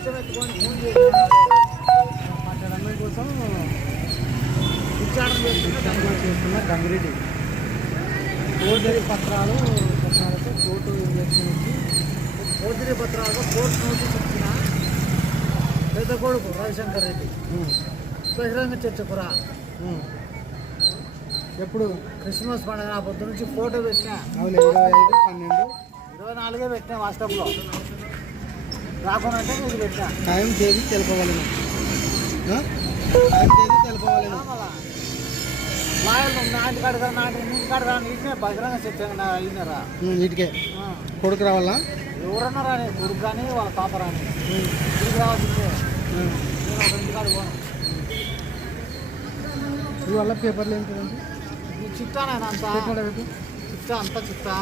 ఎత్తుకొని ఫోన్ చేసి పట్టడం కోసం విచారణ చేస్తున్న గంగిరెడ్డి ఫోర్జరీ పత్రాలతో కోర్టు ఇంజక్షన్ ఇచ్చి ఫోర్జరీ పత్రాలతో కోర్టు నోటీస్ ఇచ్చిన పెద్ద కొడుకు రవిశంకర్ రెడ్డి బహిరంగ చర్చకురా. ఎప్పుడు క్రిస్మస్ పండుగ పొద్దు నుంచి ఫోటో పెట్టినా 25/12/24 పెట్టినా వాట్సాప్లో రాకుండా మీకు పెట్టినా టైం తేదీ తెలుపవలను లాయర్లు నాటి కాడగా నీటినే బహిరంగ చర్చ అయినారా నీటికే కొడుకు రావాలా ఎవరన్నా రాని కొడుకు కానీ వాళ్ళ తాత రాని ఇంటికి రావాల్సిందే. నేను ఒక ఇంటికాడ పోను ఇవల్ల పేపర్లు ఏంటండి ఈ చిట్టానే అంతా చిట్టా అంతా చిట్టా